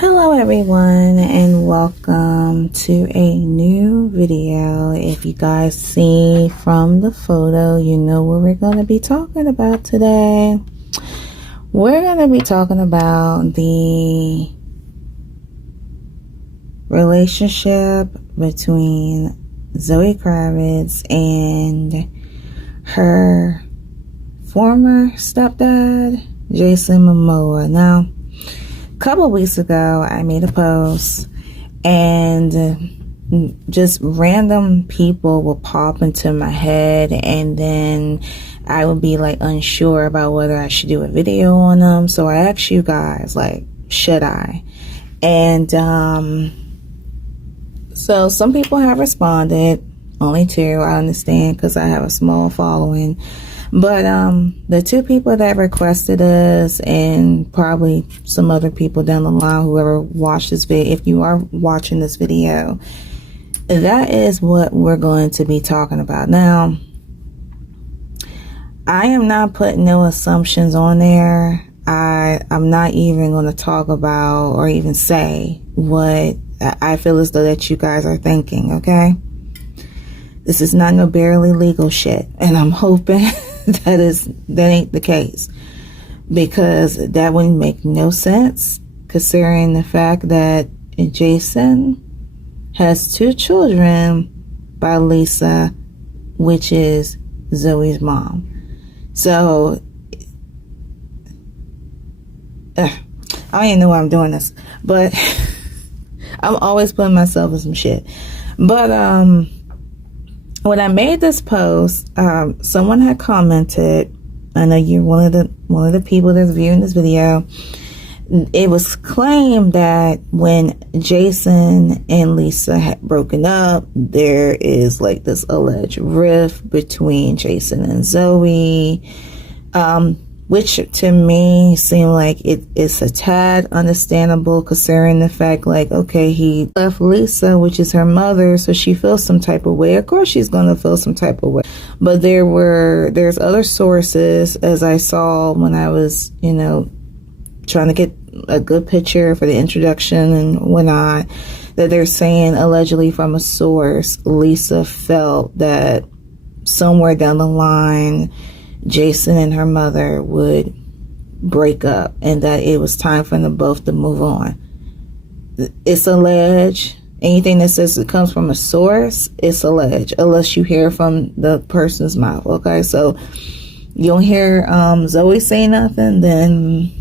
Hello everyone, and welcome to a new video. If you guys see from the photo, you know what we're going to be talking about today. We're going to be talking about the relationship between Zoe Kravitz and her former stepdad, Jason Momoa. Now, a couple of weeks ago, I made a post and just random people will pop into my head, and then I would be like unsure about whether I should do a video on them. So I asked you guys, like, should I? And so some people have responded, only two, I understand, because I have a small following. But the two people that requested us, and probably some other people down the line, whoever watched this video, if you are watching this video, that is what we're going to be talking about. Now, I am not putting no assumptions on there. I'm not even going to talk about or even say what I feel as though that you guys are thinking, okay? This is not no barely legal shit, and I'm hoping that ain't the case, because that wouldn't make no sense considering the fact that Jason has two children by Lisa, which is Zoe's mom. So I don't even know why I'm doing this, but I'm always putting myself in some shit. But when I made this post, someone had commented. I know you're one of the people that's viewing this video. It was claimed that when Jason and Lisa had broken up, there is like this alleged rift between Jason and Zoe, which to me seemed like it's a tad understandable considering the fact, like, okay, he left Lisa, which is her mother, so she feels some type of way. Of course she's gonna feel some type of way. But there's other sources, as I saw when I was, trying to get a good picture for the introduction and whatnot, that they're saying allegedly from a source, Lisa felt that somewhere down the line Jason and her mother would break up, and that it was time for them both to move on. It's alleged. Anything that says it comes from a source, it's alleged, unless you hear from the person's mouth. Okay, so you don't hear Zoe say nothing, then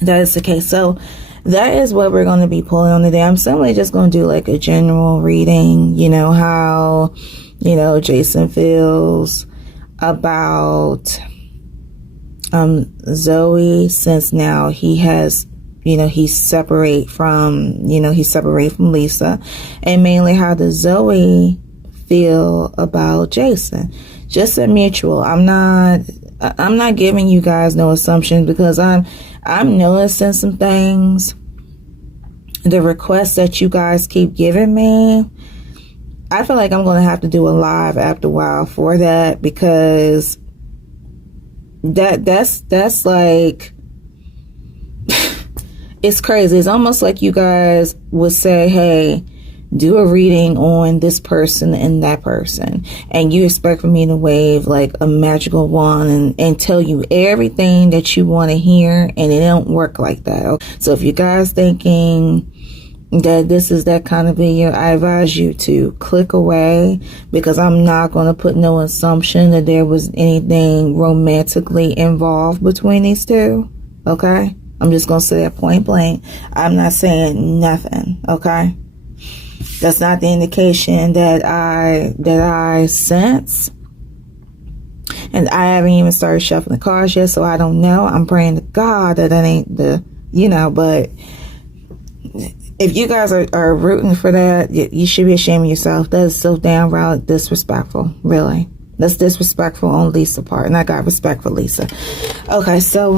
that is the case. So that is what we're going to be pulling on today. I'm simply just going to do like a general reading, how Jason feels about Zoe, since now he has, he's separate from Lisa, and mainly how does Zoe feel about Jason. Just a mutual. I'm not giving you guys no assumptions, because I'm noticing some things. The requests that you guys keep giving me, I feel like I'm going to have to do a live after a while for that, because that's like, it's crazy. It's almost like you guys would say, hey, do a reading on this person and that person, and you expect for me to wave like a magical wand and tell you everything that you want to hear, and it don't work like that. So if you guys thinking that this is that kind of video, I advise you to click away, because I'm not going to put no assumption that there was anything romantically involved between these two. Okay, I'm just going to say that point blank. I'm not saying nothing. Okay, that's not the indication that I sense, and I haven't even started shuffling the cards yet, so I don't know. I'm praying to God that ain't the but if you guys are rooting for that, you should be ashamed of yourself. That is so downright disrespectful, really. That's disrespectful on Lisa's part, and I got respect for Lisa. Okay, so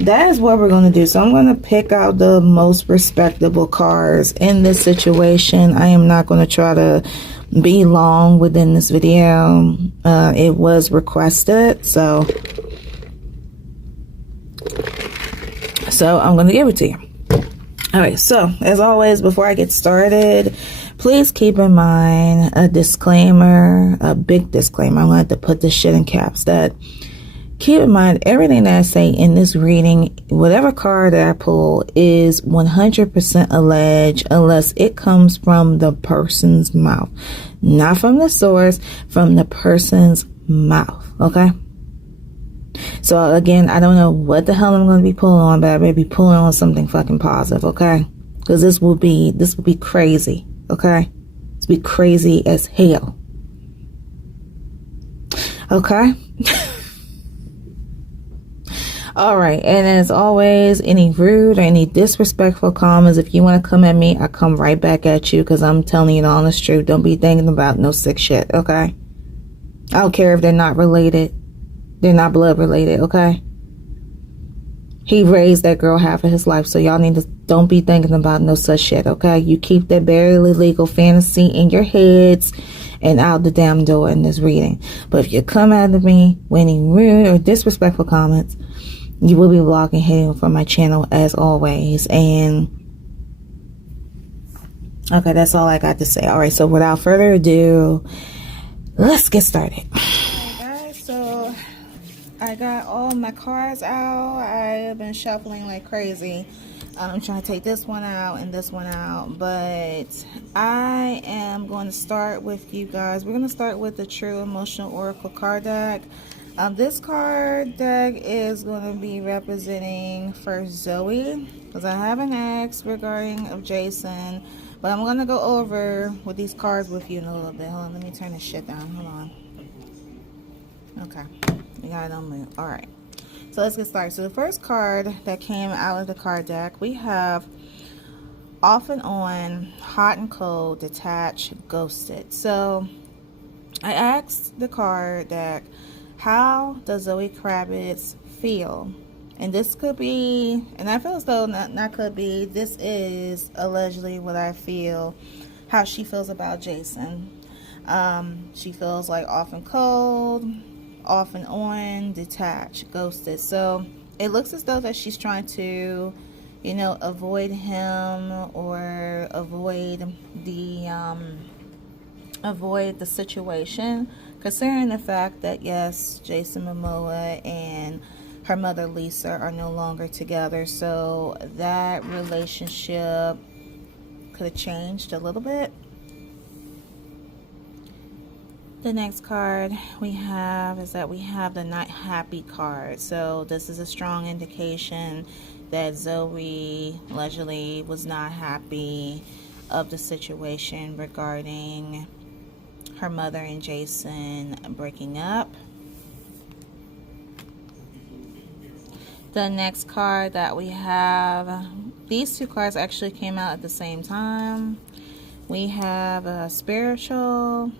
that is what we're going to do. So I'm going to pick out the most respectable cards in this situation. I am not going to try to be long within this video. It was requested, so I'm going to give it to you. All right, so as always, before I get started, please keep in mind a disclaimer, a big disclaimer. I'm going to have to put this shit in caps. That keep in mind everything that I say in this reading, whatever card that I pull is 100% alleged unless it comes from the person's mouth, not from the source, from the person's mouth. Okay. So again, I don't know what the hell I'm going to be pulling on, but I better be pulling on something fucking positive, okay? Because this will be crazy, okay? This will be crazy as hell. Okay? Alright, and as always, any rude or any disrespectful comments, if you want to come at me, I come right back at you, because I'm telling you the honest truth. Don't be thinking about no sick shit, okay? I don't care if they're not related. They're not blood related, okay? He raised that girl half of his life, so y'all need to don't be thinking about no such shit, okay? You keep that barely legal fantasy in your heads and out the damn door in this reading. But if you come after me with any rude or disrespectful comments, you will be blocking him from my channel as always. And okay, that's all I got to say. All right, so without further ado, let's get started. Hey guys, so I got all my cards out. I have been shuffling like crazy. I'm trying to take this one out and this one out, but I am going to start with you guys. We're going to start with the True Emotional Oracle card deck. This card deck is going to be representing for Zoe, because I haven't asked regarding of Jason, but I'm going to go over with these cards with you in a little bit. Hold on, let me turn this shit down. Hold on. Okay, we got it on move. All right, so let's get started. So the first card that came out of the card deck, we have off and on, hot and cold, detached, ghosted. So I asked the card deck, how does Zoe Kravitz feel? And this could be, and I feel as though not could be, this is allegedly what I feel, how she feels about Jason. She feels like off and cold, off and on, detached, ghosted. So it looks as though that she's trying to, you know, avoid him or avoid the situation, considering the fact that yes, Jason Momoa and her mother Lisa are no longer together, so that relationship could have changed a little bit. The next card we have is that we have the Not Happy card. So this is a strong indication that Zoe allegedly was not happy of the situation regarding her mother and Jason breaking up. The next card that we have, these two cards actually came out at the same time. We have a spiritual,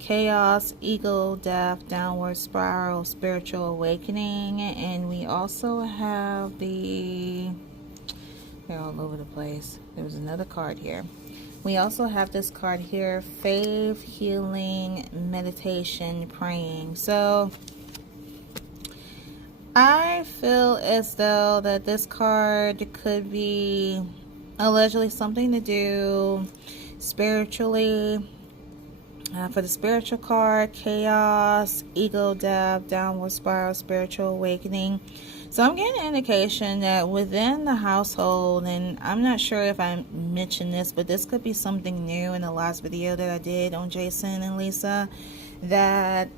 chaos, ego, death, downward spiral, spiritual awakening, and we also have they're all over the place. There was another card here. We also have this card here, faith, healing, meditation, praying. So I feel as though that this card could be allegedly something to do spiritually. For the spiritual card, chaos, ego, death, downward spiral, spiritual awakening. So I'm getting an indication that within the household, and I'm not sure if I mentioned this, but this could be something new in the last video that I did on Jason and Lisa, that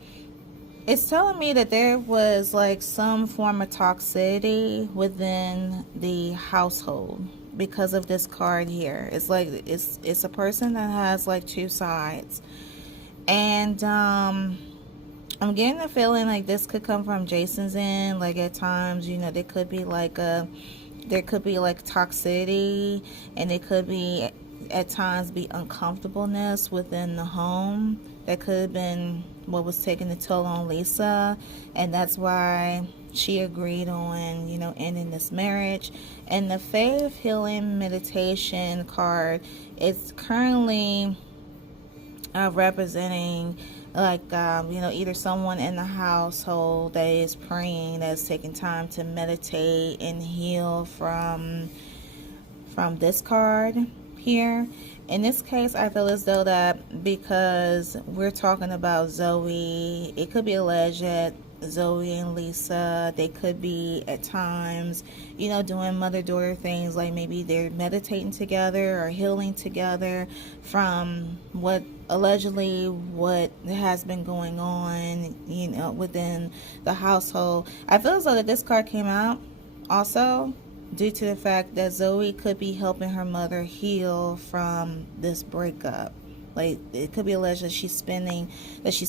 it's telling me that there was like some form of toxicity within the household because of this card here. It's like it's a person that has like two sides. And I'm getting the feeling like this could come from Jason's end. Like at times, you know, there could be like toxicity, and it could be at times be uncomfortableness within the home. That could have been what was taking the toll on Lisa, and that's why she agreed on, you know, ending this marriage. And the faith, healing, meditation card is currently representing like you know, either someone in the household that is praying, that's taking time to meditate and heal from from this card here. In this case, I feel as though that because we're talking about Zoe, it could be alleged that Zoe and Lisa, they could be at times, you know, doing mother-daughter things, like maybe they're meditating together or healing together from what allegedly what has been going on, you know, within the household. I feel as though that this card came out also due to the fact that Zoe could be helping her mother heal from this breakup. Like, it could be alleged that she's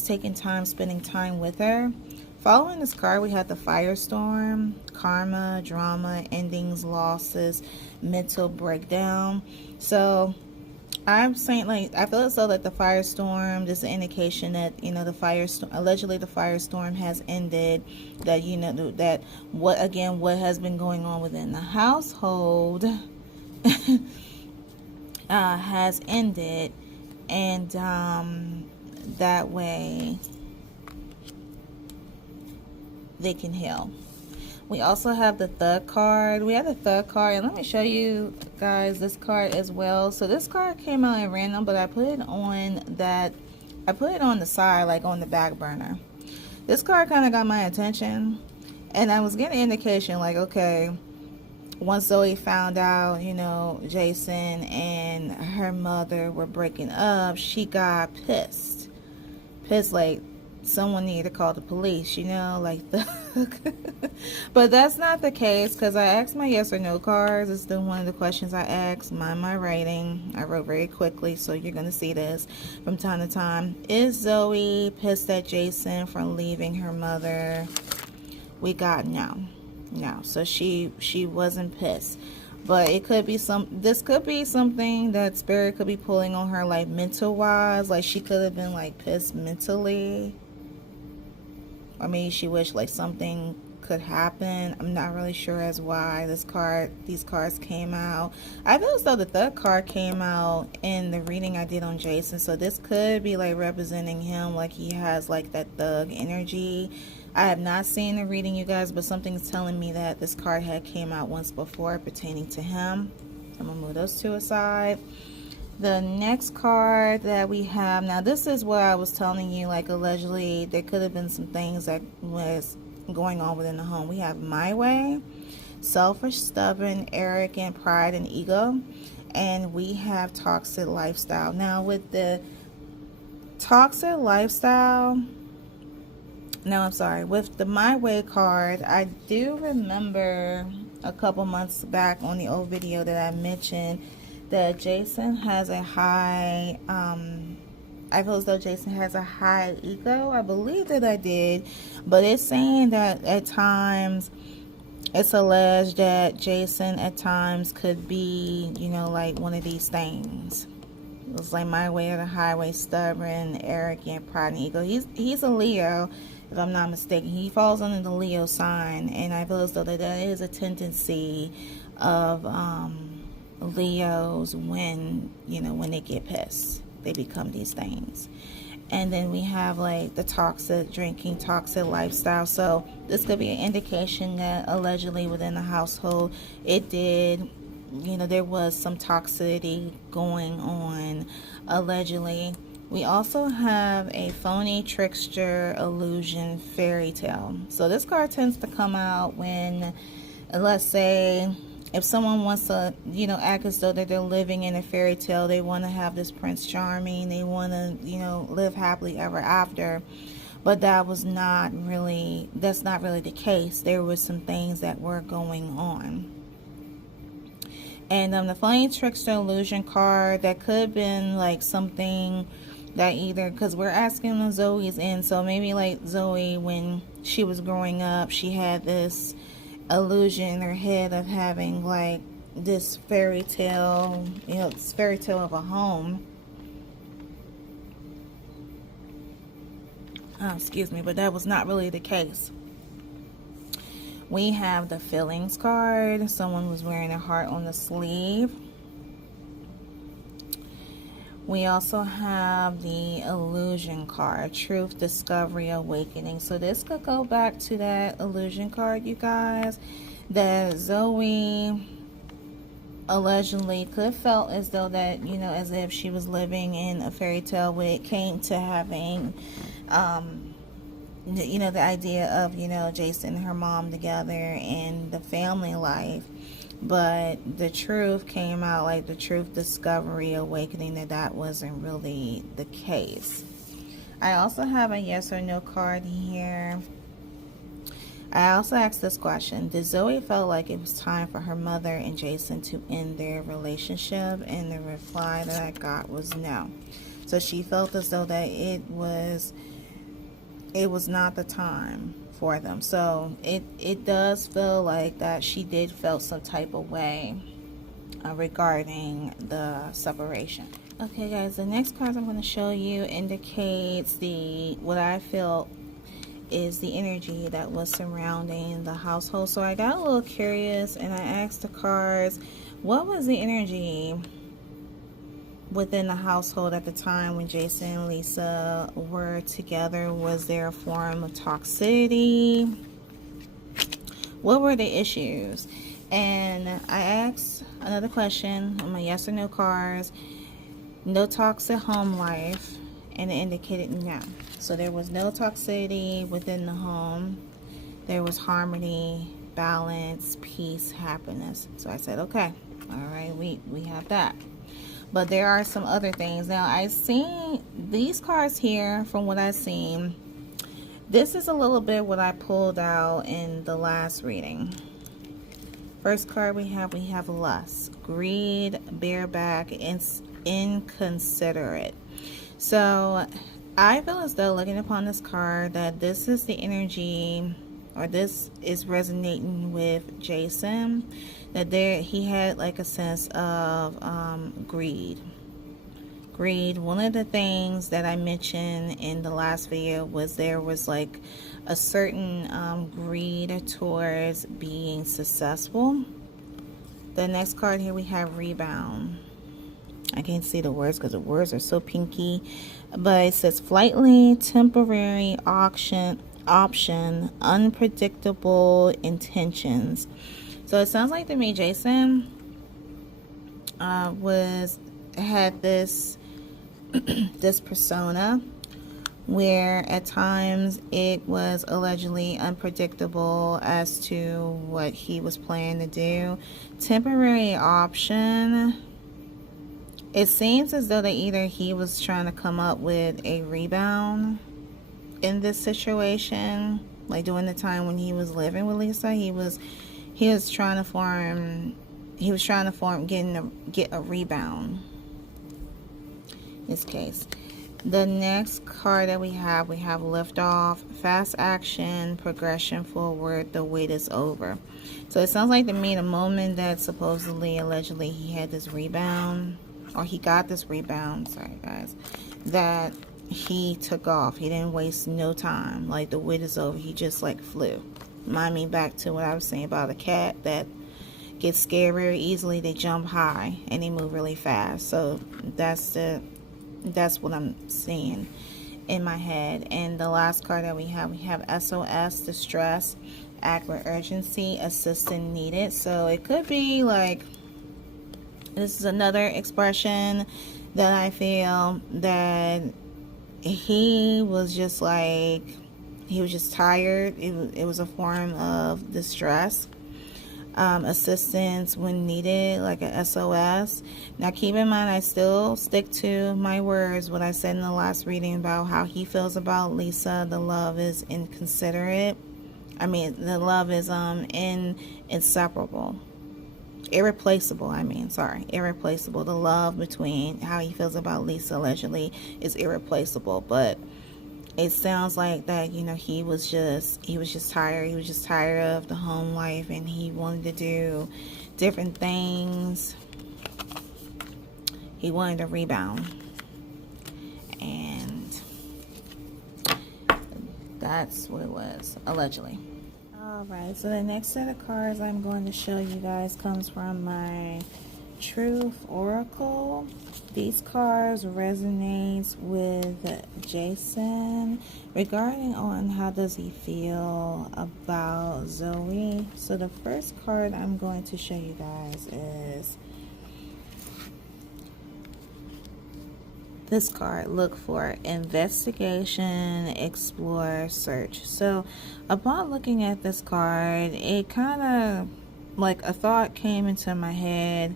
taking time spending time with her. Following this card, we have the firestorm, karma, drama, endings, losses, mental breakdown. So I'm saying, like, I feel as though that the firestorm is an indication that, you know, allegedly the firestorm has ended, that, you know, that what has been going on within the household has ended, and that way they can heal. We also have the Thug card. We have the Thug card, and let me show you guys this card as well. So this card came out at random, but I put it on the side, like on the back burner. This card kind of got my attention, and I was getting an indication, like, okay, once Zoe found out, you know, Jason and her mother were breaking up, she got pissed, like someone needed to call the police, you know, like the but that's not the case, because I asked my yes or no cards. It's still one of the questions I asked. Mind my writing. I wrote very quickly, so you're going to see this from time to time. Is Zoe pissed at Jason for leaving her mother? We got no. So she wasn't pissed. But it could be this could be something that Spirit could be pulling on her, like mental wise. Like, she could have been like pissed mentally, or maybe she wished like something could happen. I'm not really sure as why these cards came out. I feel as though the Thug card came out in the reading I did on Jason, so this could be like representing him, like he has like that thug energy. I have not seen the reading, you guys, but something's telling me that this card had came out once before pertaining to him. I'm gonna move those two aside. The next card that we have, now this is what I was telling you, like allegedly there could have been some things that was going on within the home. We have My Way, selfish, stubborn, arrogant, pride, and ego. And we have toxic lifestyle. Now with the toxic lifestyle, with the My Way card, I do remember a couple months back on the old video that I mentioned that Jason has a high, I feel as though Jason has a high ego. I believe that I did, but it's saying that at times, it's alleged that Jason at times could be, you know, like one of these things. It's like My Way or the highway, stubborn, arrogant, pride, and ego. He's a Leo, if I'm not mistaken. He falls under the Leo sign, and I feel as though that is a tendency of Leos when, you know, when they get pissed, they become these things. And then we have like the toxic drinking, toxic lifestyle. So this could be an indication that allegedly within the household, it did, you know, there was some toxicity going on allegedly. We also have a phony, trickster, illusion, fairy tale. So this card tends to come out when, let's say, if someone wants to, you know, act as though that they're living in a fairy tale, they want to have this Prince Charming, they want to, you know, live happily ever after. But that's not really the case. There were some things that were going on. And the phony, trickster, illusion card, that could have been like something that either, because we're asking the Zoe's in, so maybe like Zoe, when she was growing up, she had this illusion in her head of having like this fairy tale, you know, this fairy tale of a home. Oh, excuse me, but that was not really the case. We have the feelings card. Someone was wearing a heart on the sleeve. We also have the illusion card, truth, discovery, awakening. So this could go back to that illusion card, you guys, that Zoe allegedly could felt as though that, you know, as if she was living in a fairy tale when it came to having, you know, the idea of, you know, Jason and her mom together and the family life. But the truth came out, like the truth discovery, awakening, that that wasn't really the case. I also have a yes or no card here. I also asked this question: did Zoe feel like it was time for her mother and Jason to end their relationship? And the reply that I got was no. So she felt as though that it was not the time for them. So it does feel like that she did feel some type of way regarding the separation. Okay guys, the next card I'm going to show you indicates what I feel is the energy that was surrounding the household. So I got a little curious and I asked the cards, what was the energy within the household at the time when Jason and Lisa were together? Was there a form of toxicity? What were the issues? And I asked another question on my yes or no cards: no toxic home life, and it indicated no. So there was no toxicity within the home. There was harmony, balance, peace, happiness. So I said, okay, all right, we have that. But there are some other things. Now, I've seen these cards here. From what I've seen, this is a little bit what I pulled out in the last reading. First card we have lust, greed, bareback, and inconsiderate. So I feel as though, looking upon this card, that this is the energy, or this is resonating with Jason, that he had like a sense of greed. One of the things that I mentioned in the last video was there was like a certain greed towards being successful. The next card here we have rebound. I can't see the words because the words are so pinky, but it says flightly, temporary, option, unpredictable intentions. So it sounds like to me Jason had this this persona where at times it was allegedly unpredictable as to what he was planning to do. Temporary option, it seems as though that either he was trying to come up with a rebound in this situation, like during the time when he was living with Lisa, he was trying to get a rebound in this case. The next card that we have lift off, fast action, progression forward, the wait is over. So it sounds like to me the moment that supposedly, allegedly, he had this rebound, or he got this rebound, sorry guys, that he took off. He didn't waste no time. Like the wait is over. He just like flew. Remind me back to what I was saying about a cat that gets scared very easily. They jump high and they move really fast. So that's what I'm seeing in my head. And the last card that we have SOS, distress, act with urgency, assistance needed. So it could be like, this is another expression that I feel that he was just like, he was just tired. It was a form of distress, assistance when needed, like a SOS. Now keep in mind, I still stick to my words, what I said in the last reading about how he feels about Lisa. The love is inconsiderate. I mean, the love is inseparable. Irreplaceable, irreplaceable. The love between how he feels about Lisa allegedly is irreplaceable. But it sounds like that, you know, he was just tired. He was just tired of the home life and he wanted to do different things. He wanted to rebound. And that's what it was, allegedly. Alright, so the next set of cards I'm going to show you guys comes from my Truth Oracle. These cards resonates with Jason regarding on how does he feel about Zoe. So the first card I'm going to show you guys is this card, look for investigation, explore, search. So upon looking at this card, it kind of like a thought came into my head,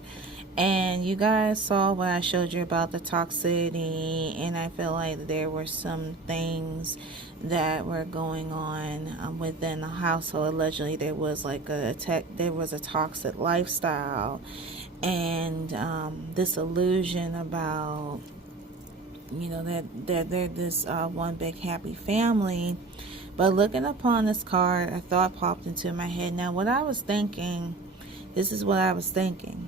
and you guys saw what I showed you about the toxicity, and I feel like there were some things that were going on within the household. Allegedly there was like a toxic lifestyle, and this illusion about, you know, that they're this one big happy family. But looking upon this card, a thought popped into my head. Now what I was thinking, this is what I was thinking,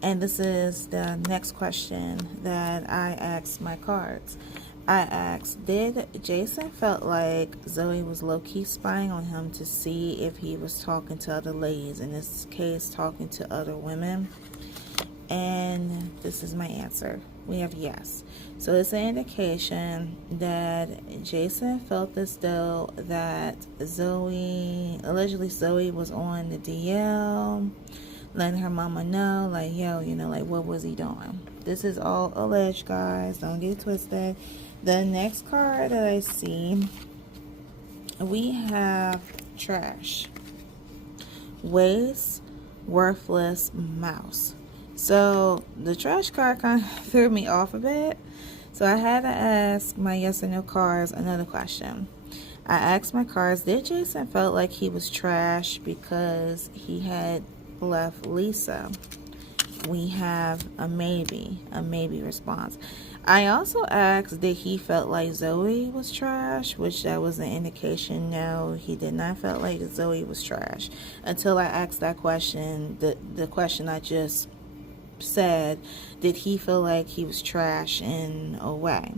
and this is the next question that I asked my cards. I asked, did Jason felt like Zoe was low-key spying on him to see if he was talking to other ladies, in this case talking to other women? And this is my answer. We have yes. So it's an indication that Jason felt as though that allegedly Zoe was on the DL, letting her mama know, like, yo, you know, like, what was he doing? This is all alleged, guys. Don't get twisted. The next card that I see, we have trash, waste, worthless, mouse. So the trash card kind of threw me off a bit. So I had to ask my yes or no cards another question. I asked my cards, did Jason felt like he was trash because he had left Lisa? We have a maybe response. I also asked, did he felt like Zoe was trash, which that was an indication no, he did not felt like Zoe was trash, until I asked that question, the question I just said, did he feel like he was trash in a way?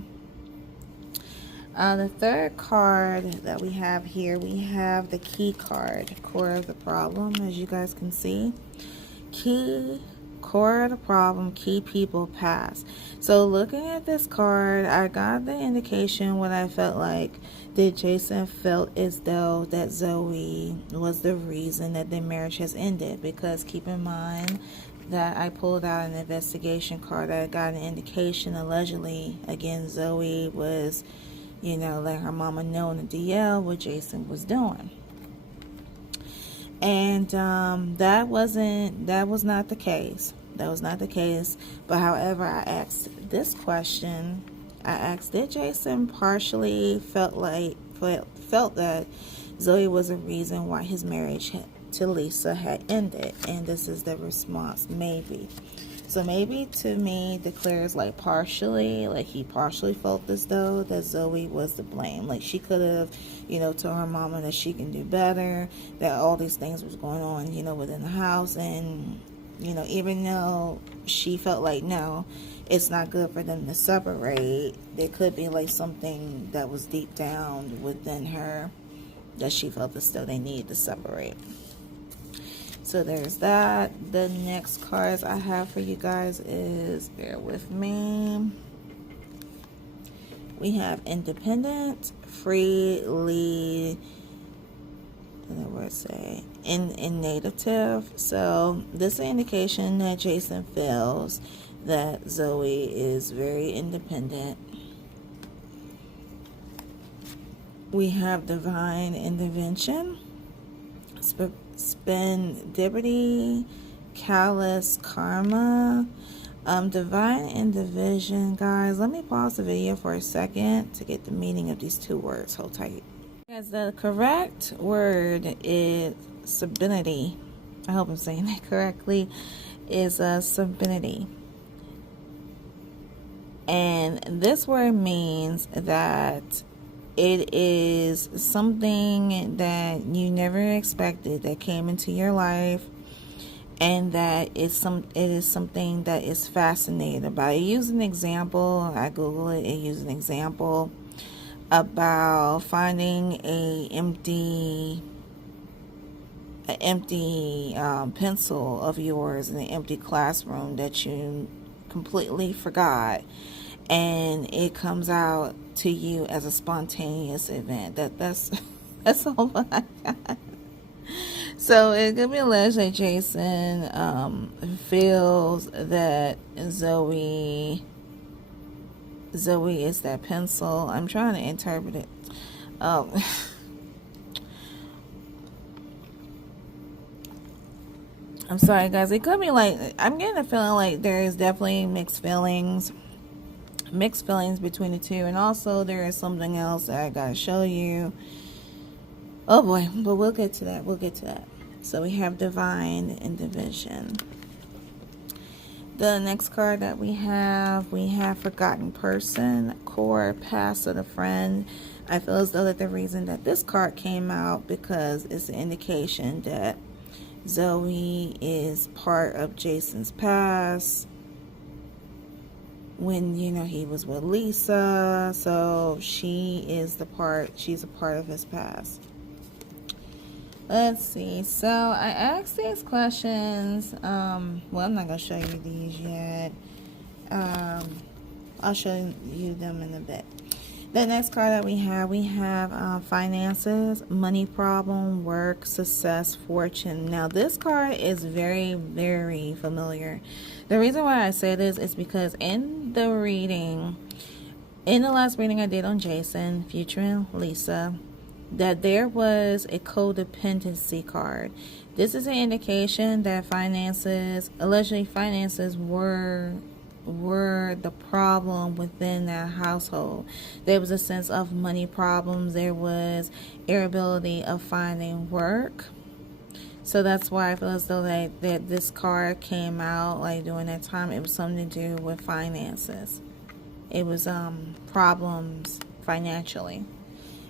The third card that we have here, we have the key card, core of the problem, as you guys can see. Key, core of the problem, key people, past. So looking at this card, I got the indication what I felt like. Did Jason felt as though that Zoe was the reason that their marriage has ended? Because keep in mind that I pulled out an investigation card that got an indication, allegedly, again, Zoe was, you know, letting her mama know in the DL what Jason was doing. And that was not the case. That was not the case. But however, I asked this question. I asked, did Jason partially felt that Zoe was a reason why his marriage to Lisa had ended? And this is the response, maybe. So maybe to me declares like partially, like he partially felt as though that Zoe was to blame. Like she could have, you know, told her mama that she can do better, that all these things was going on, you know, within the house. And, you know, even though she felt like, no, it's not good for them to separate, there could be like something that was deep down within her that she felt as though they needed to separate. So there's that. The next cards I have for you guys is, bear with me, we have independent, free, lead, and then where it say in native. So this is an indication that Jason feels that Zoe is very independent. We have divine intervention, spendibity, callous, karma, divine intervention. Guys, let me pause the video for a second to get the meaning of these two words. Hold tight. Guys, the correct word is subinity. I hope I'm saying that correctly. Is subinity. And this word means that it is something that you never expected that came into your life, and that it is something that is fascinating about it. Use an example. I Google it. It used an example about finding an empty pencil of yours in an empty classroom that you completely forgot, and it comes out to you as a spontaneous event. That's all I got. So it could be alleged that Jason feels that Zoe Zoe is that pencil. I'm trying to interpret it. Um, I'm sorry, guys. It could be like, I'm getting a feeling like there is definitely mixed feelings between the two, and also there is something else that I gotta show you. Oh boy, but we'll get to that. So we have divine and division. The next card that we have forgotten person, core, past of the friend. I feel as though that the reason that this card came out, because it's an indication that Zoe is part of Jason's past when, you know, he was with Lisa. So she's a part of his past. Let's see. So I asked these questions. Well, I'm not going to show you these yet. I'll show you them in a bit. The next card that we have finances, money problem, work, success, fortune. Now, this card is very, very familiar. The reason why I say this is because in the last reading I did on Jason, featuring Lisa, that there was a codependency card. This is an indication that allegedly finances were the problem within that household. There was a sense of money problems. There was irritability of finding work. So that's why I feel as though that this card came out like during that time. It was something to do with finances. It was problems financially.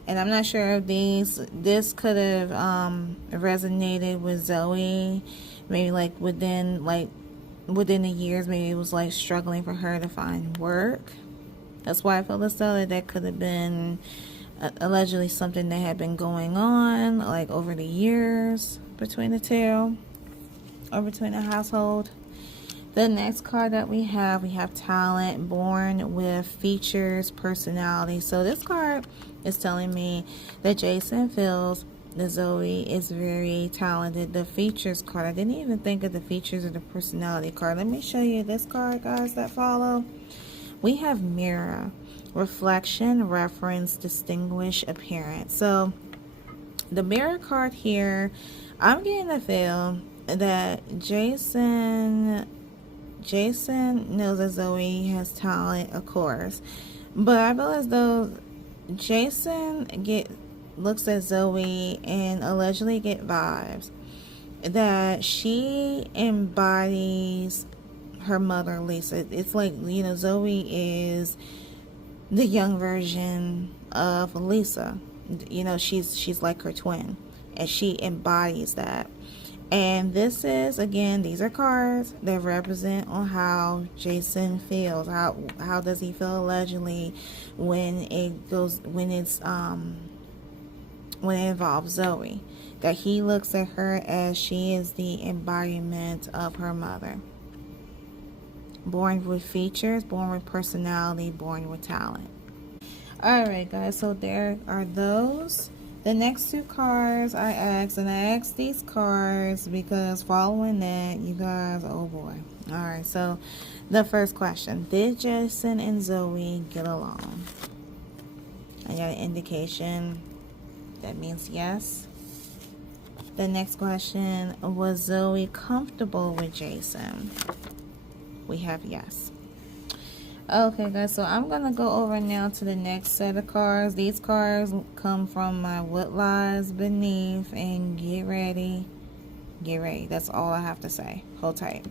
And I'm not sure if this could have resonated with Zoe, maybe like within the years, maybe it was like struggling for her to find work. That's why I feel as though that could have been allegedly something that had been going on like over the years between the two, or between the household. The next card that we have talent, born with features, personality. So this card is telling me that Jason feels that Zoe is very talented. The features card, I didn't even think of the features of the personality card. Let me show you this card, guys, that follow. We have mirror, reflection, reference, distinguish, appearance. So the mirror card here, I'm getting the feel that Jason knows that Zoe has talent, of course, but I feel as though Jason looks at Zoe and allegedly get vibes that she embodies her mother, Lisa. It's like, you know, Zoe is the young version of Lisa. You know, she's like her twin, and she embodies that. And this is, again, these are cards that represent on how Jason feels. How does he feel allegedly when it involves Zoe? That he looks at her as she is the embodiment of her mother. Born with features, born with personality, born with talent. Alright, guys, so there are those. The next two cards I asked these cards because following that, you guys, oh boy. Alright, so the first question, did Jason and Zoe get along? I got an indication that means yes. The next question, was Zoe comfortable with Jason? We have yes. Okay, guys, so I'm going to go over now to the next set of cards. These cards come from my What Lies Beneath, and get ready. Get ready. That's all I have to say. Hold tight.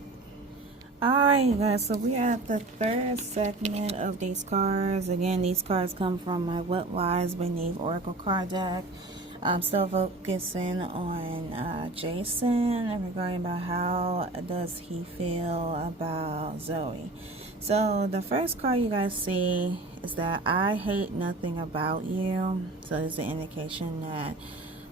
Alright, guys, so we are at the third segment of these cards. Again, these cards come from my What Lies Beneath Oracle card deck. I'm still focusing on Jason regarding about how does he feel about Zoe. So the first card you guys see is that I hate nothing about you. So it's an indication that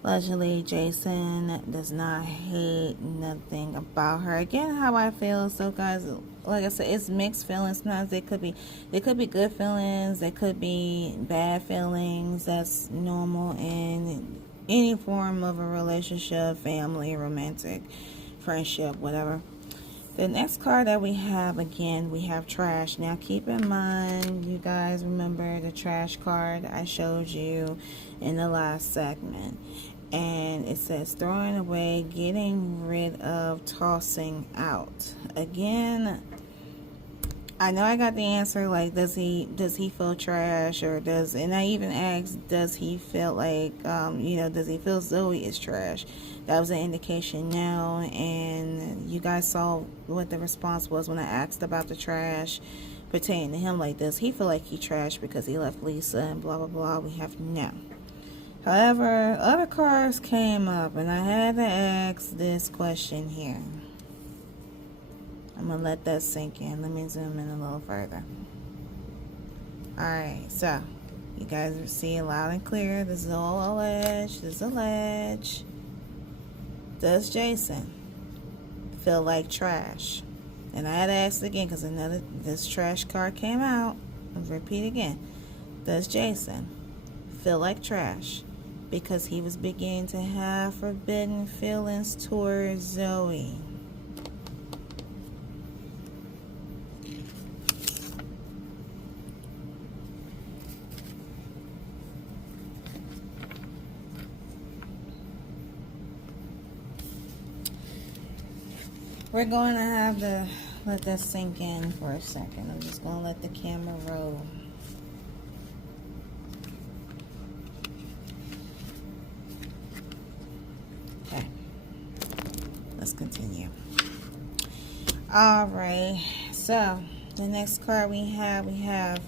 allegedly Jason does not hate nothing about her. Again, how I feel. So guys, like I said, it's mixed feelings. Sometimes they could be good feelings, they could be bad feelings. That's normal in any form of a relationship, family, romantic, friendship, whatever. The next card that we have, again, we have trash. Now keep in mind, you guys remember the trash card I showed you in the last segment. And it says throwing away, getting rid of, tossing out. Again, I know I got the answer, like, does he feel trash, or and I even asked, does he feel like, does he feel Zoe is trash? That was an indication no, and you guys saw what the response was when I asked about the trash pertaining to him, like, does he feel like he trash because he left Lisa and blah, blah, blah. We have no. However, other cards came up, and I had to ask this question here. I'm going to let that sink in. Let me zoom in a little further. Alright, so you guys see it loud and clear. This is all alleged. This is alleged. Does Jason feel like trash? And I had to ask again because this trash card came out. I'll repeat again. Does Jason feel like trash because he was beginning to have forbidden feelings towards Zoe? We're going to have to let that sink in for a second. I'm just going to let the camera roll. Okay. Let's continue. Alright. So, the next card we have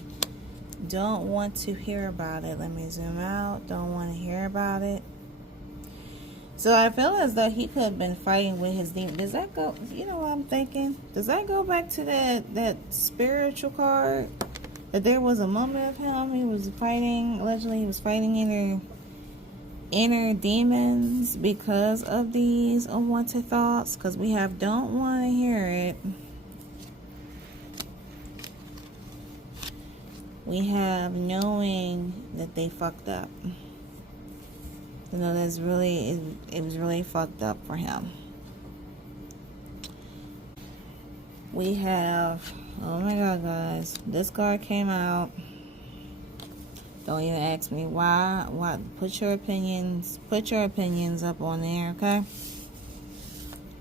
don't want to hear about it. Let me zoom out. Don't want to hear about it. So I feel as though he could have been fighting with his demon. Does that go, you know what I'm thinking? Does that go back to that spiritual card? That there was a moment of him, he was fighting, allegedly he was fighting inner demons because of these unwanted thoughts? Because we have don't want to hear it. We have knowing that they fucked up. You know, that's really, it was really fucked up for him. We have, oh my god, guys, this card came out. Don't even ask me why. Put your opinions up on there, okay?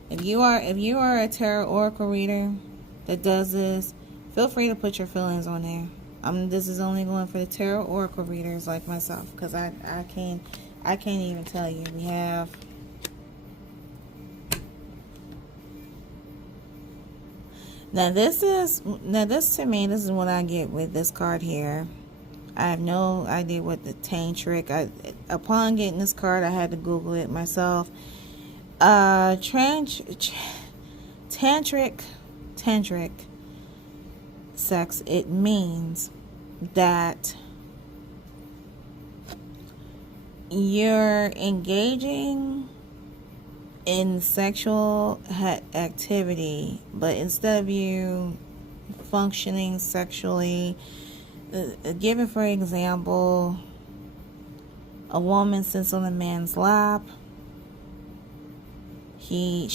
If you are a tarot oracle reader that does this, feel free to put your feelings on there. This is only going for the tarot oracle readers like myself, because I can't even tell you. We have now this to me, this is what I get with this card here. I have no idea what the tantric. Upon getting this card, I had to Google it myself. Tantric sex. It means that you're engaging in sexual activity, but instead of you functioning sexually, given for example, a woman sits on a man's lap, the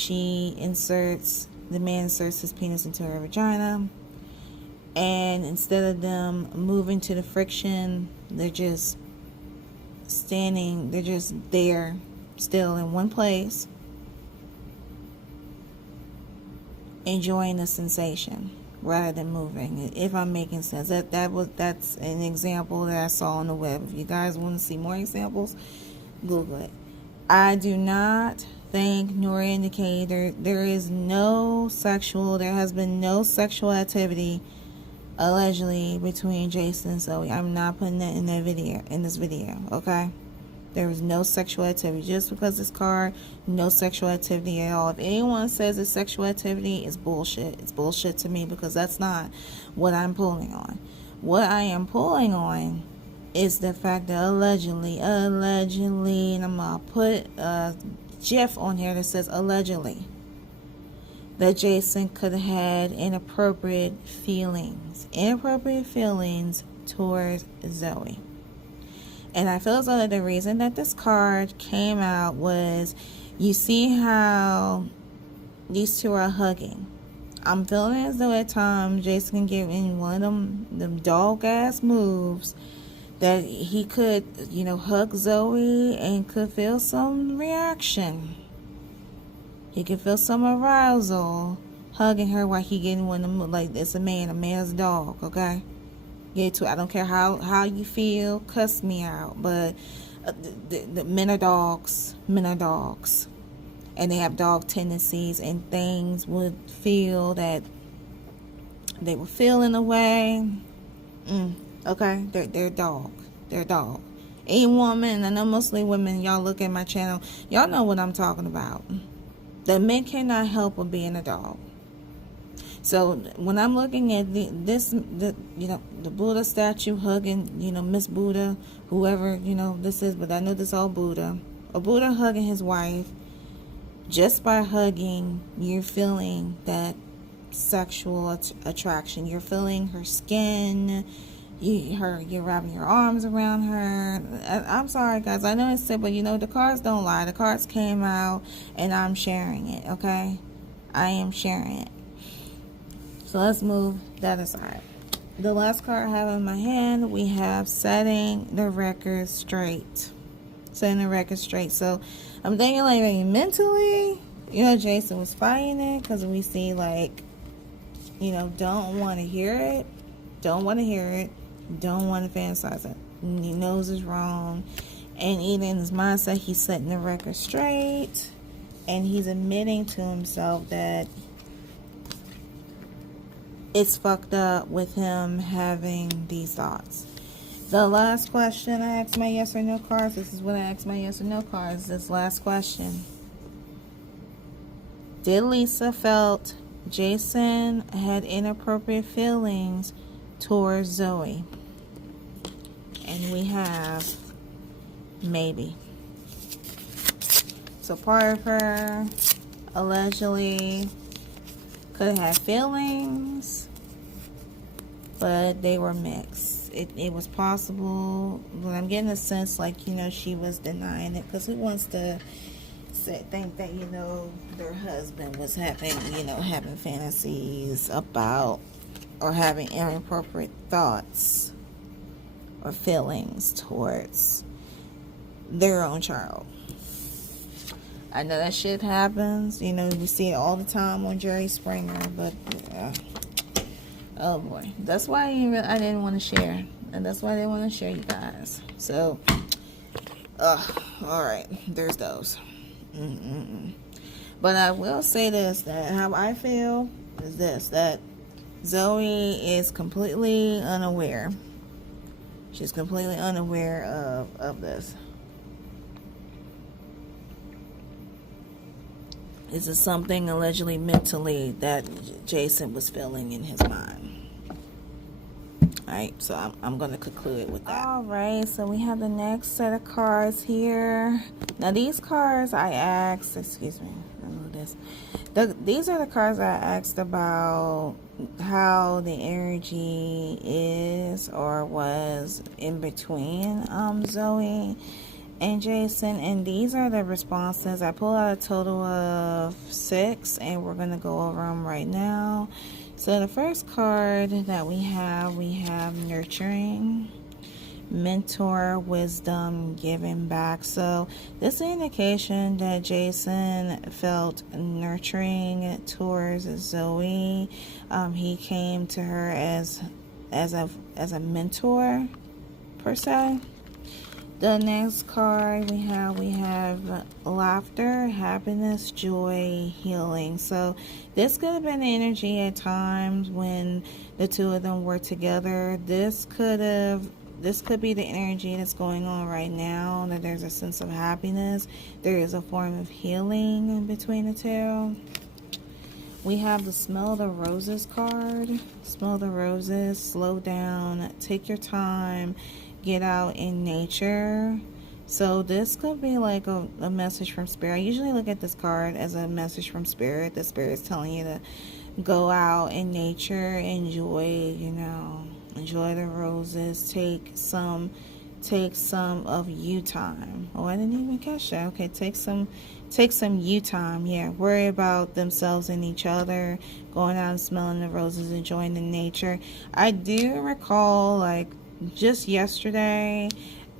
man inserts his penis into her vagina, and instead of them moving to the friction, they're just standing, they're just there still in one place, enjoying the sensation rather than moving. If I'm making sense, that's an example that I saw on the web. If you guys want to see more examples, Google it. I do not think nor indicate there has been no sexual activity allegedly between Jason and Zoe. I'm not putting that in this video, okay? There was no sexual activity. Just because this card, no sexual activity at all. If anyone says it's sexual activity, it's bullshit. It's bullshit to me, because that's not what I'm pulling on. What I am pulling on is the fact that allegedly, and I'm going to put a GIF on here that says allegedly, that Jason could have had inappropriate feelings towards Zoe. And I feel as though the reason that this card came out was, you see how these two are hugging. I'm feeling as though at times Jason can get in one of them dog ass moves that he could, you know, hug Zoe and could feel some reaction. He could feel some arousal hugging her while he getting one of them, like it's a man's dog, okay? Get to it. I don't care how you feel, cuss me out, but the men are dogs. Men are dogs. And they have dog tendencies, and things would feel that they were feeling away. Okay, they're dog. They're dog. Any woman, I know mostly women, y'all look at my channel, y'all know what I'm talking about. The men cannot help but being a dog. So when I'm looking at the Buddha statue hugging, you know, Miss Buddha, whoever, you know, this is, but I know this all Buddha. A Buddha hugging his wife. Just by hugging, you're feeling that sexual attraction. You're feeling her skin. You're wrapping your arms around her. I'm sorry, guys. I know it's simple. You know, the cards don't lie. The cards came out, and I'm sharing it, okay? I am sharing it. So let's move that aside. The last card I have in my hand, we have setting the record straight. Setting the record straight. So I'm thinking like mentally, you know, Jason was fighting it because we see like, you know, don't want to hear it. Don't want to hear it. Don't want to fantasize it. He knows it's wrong. And even in his mindset, he's setting the record straight. And he's admitting to himself that it's fucked up with him having these thoughts. The last question I asked my yes or no cards. This is what I asked my yes or no cards. This last question. Did Lisa felt Jason had inappropriate feelings towards Zoe? And we have maybe. So part of her allegedly could have had feelings, but they were mixed. It was possible, but I'm getting a sense like, you know, she was denying it, because who wants to think that, you know, their husband was having fantasies about or having inappropriate thoughts or feelings towards their own child. I know that shit happens, you know, we see it all the time on Jerry Springer, but oh boy, that's why I didn't want to share, and that's why I didn't want to share, you guys. So, all right, there's those. But I will say this, that how I feel is this, that Zoe is completely unaware. She's completely unaware of this. This is something allegedly mentally that Jason was feeling in his mind. Alright, so I'm going to conclude with that. Alright, so we have the next set of cards here. Now these cards I asked, excuse me, remove this. These are the cards I asked about how the energy is or was in between Zoe and Jason, and these are the responses. I pulled out a total of 6, and we're going to go over them right now. So the first card that we have nurturing, mentor, wisdom, giving back. So this is an indication that Jason felt nurturing towards Zoe. He came to her as a mentor per se. The next card we have laughter, happiness, joy, healing. So this could have been the energy at times when the two of them were together. This could be the energy that's going on right now, that there's a sense of happiness. There is a form of healing between the two. We have the smell the roses card. Smell the roses, slow down, take your time, get out in nature. So this could be like a message from spirit. I usually look at this card as a message from spirit. The spirit's telling you to go out in nature, enjoy the roses, take some take some of you time. Oh, I didn't even catch that. Okay, take some you time. Yeah, worry about themselves and each other, going out and smelling the roses, enjoying the nature. I do recall, like, just yesterday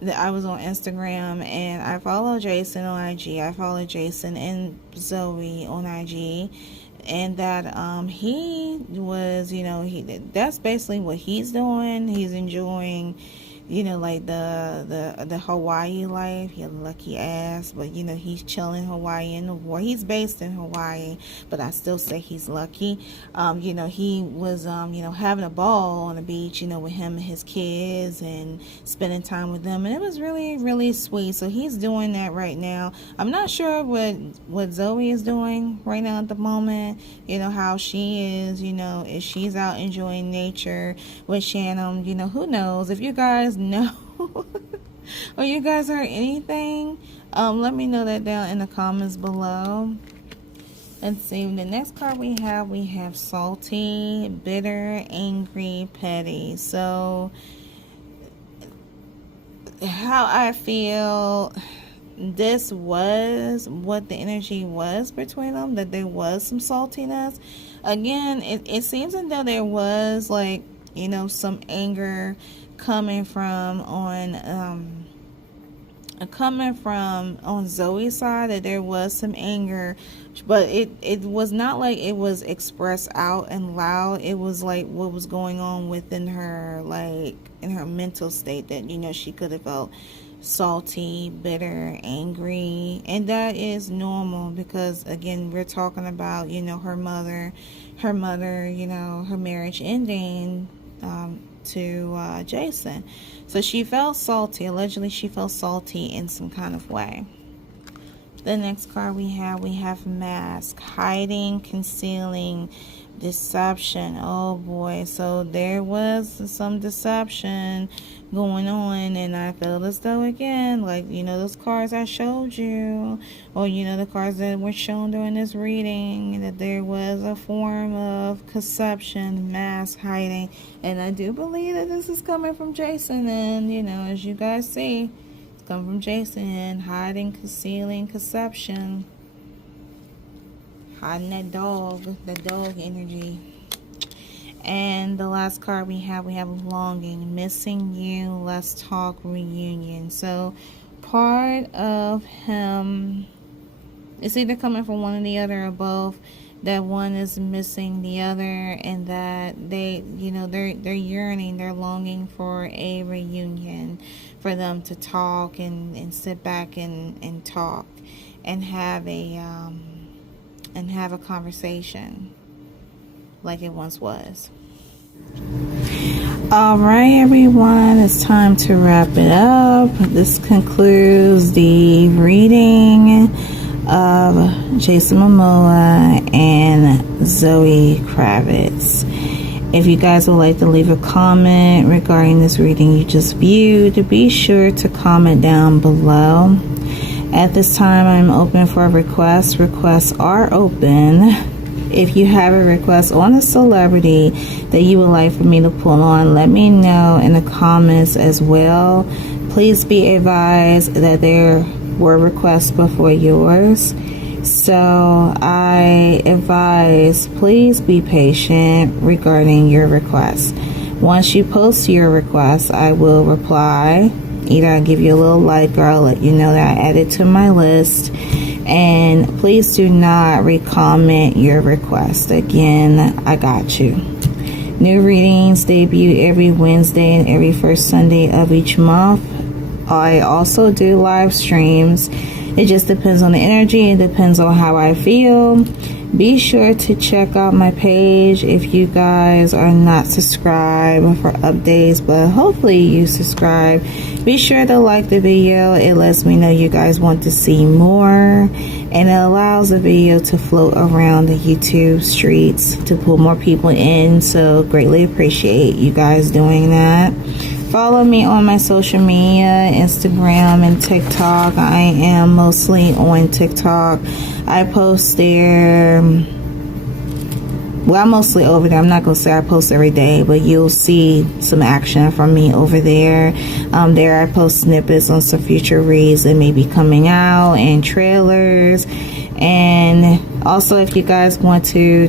that I was on Instagram and I follow Jason on IG. I follow Jason and Zoe on IG. And that he was, you know, that's basically what he's doing. He's enjoying, you know, like the Hawaii life. He a lucky ass, but you know, he's chilling in Hawaii in the war. He's based in Hawaii, but I still say he's lucky. You know, he was you know, having a ball on the beach, you know, with him and his kids and spending time with them, and it was really, really sweet. So he's doing that right now. I'm not sure what Zoe is doing right now at the moment, you know, how she is, you know, if she's out enjoying nature with Shannon, you know, who knows. If you guys know or you guys heard anything, let me know that down in the comments below. Let's see, the next card we have salty, bitter, angry, petty. So how I feel, this was what the energy was between them, that there was some saltiness. Again, it seems as though there was, like, you know, some anger coming from on Zoe's side, that there was some anger, but it was not like it was expressed out and loud. It was like what was going on within her, like in her mental state, that, you know, she could have felt salty, bitter, angry, and that is normal because, again, we're talking about, you know, her mother, you know, her marriage ending to Jason. So she felt salty. Allegedly, she felt salty in some kind of way. The next card we have mask, hiding, concealing, deception. Oh boy, so there was some deception going on, and I feel as though, again, like, you know, those cards I showed you, or, you know, the cards that were shown during this reading, that there was a form of conception, mask, hiding, and I do believe that this is coming from Jason. And, you know, as you guys see, it's coming from Jason. Hiding, concealing, conception, hiding that dog energy. And the last card we have longing, missing you, let's talk, reunion. So part of him, it's either coming from one or the other or both, that one is missing the other, and that they, you know, they're yearning, they're longing for a reunion, for them to talk and sit back and talk and have a conversation like it once was. All right, everyone, it's time to wrap it up. This concludes the reading of Jason Momoa and Zoe Kravitz. If you guys would like to leave a comment regarding this reading you just viewed, be sure to comment down below. At this time, I'm open for requests. Requests are open. If you have a request on a celebrity that you would like for me to pull on, let me know in the comments as well. Please be advised that there were requests before yours. So I advise, please be patient regarding your requests. Once you post your request, I will reply. Either I'll give you a little like, or I'll let you know that I added to my list. And please do not recomment your request. Again, I got you. New readings debut every Wednesday and every first Sunday of each month. I also do live streams. It just depends on the energy. It depends on how I feel. Be sure to check out my page if you guys are not subscribed for updates, but hopefully you subscribe. Be sure to like the video. It lets me know you guys want to see more, and it allows the video to float around the YouTube streets to pull more people in. So greatly appreciate you guys doing that. Follow me on my social media, Instagram and TikTok. I am mostly on TikTok. I post there well, I'm mostly over there. I'm not going to say I post every day, but you'll see some action from me over there. There I post snippets on some future reads that may be coming out and trailers. And also, if you guys want to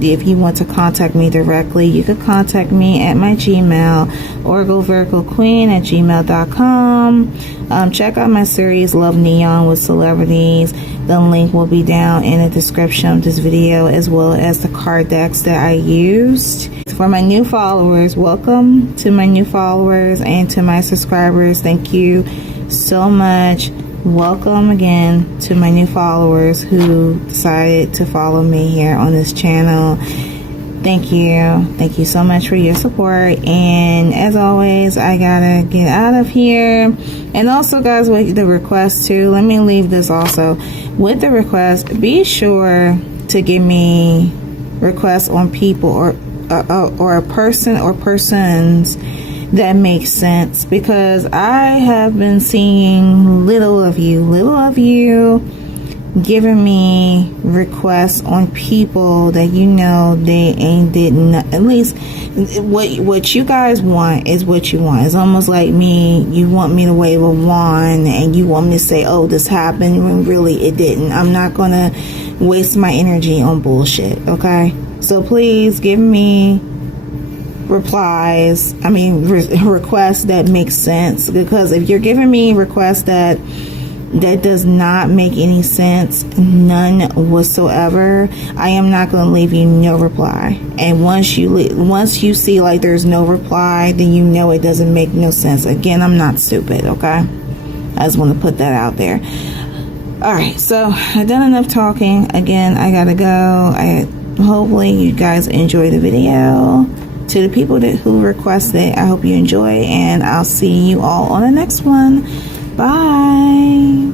if you want to contact me directly, you could contact me at my Gmail, oraclereading@gmail.com. Check out my series Love Neon with Celebrities. The link will be down in the description of this video, as well as the card decks that I used. For my new followers, welcome to my new followers, and to my subscribers, thank you so much. Welcome again to my new followers who decided to follow me here on this channel. Thank you so much for your support. And as always, I gotta get out of here. And also, guys, with the request too, let me leave this also with the request. Be sure to give me requests on people or a person or persons that makes sense, because I have been seeing little of you giving me requests on people that you know they didn't. At least what you guys want is what you want. It's almost like me, you want me to wave a wand and you want me to say, oh, this happened, when really it didn't. I'm not gonna waste my energy on bullshit, okay? So please give me requests that make sense, because if you're giving me requests that does not make any sense, none whatsoever, I am not going to leave you no reply. And once you see like there's no reply, then you know it doesn't make no sense. Again, I'm not stupid, okay? I just want to put that out there. Alright, so I've done enough talking. Again, I gotta go. Hopefully you guys enjoy the video. To the people who requested, I hope you enjoy, and I'll see you all on the next one. Bye.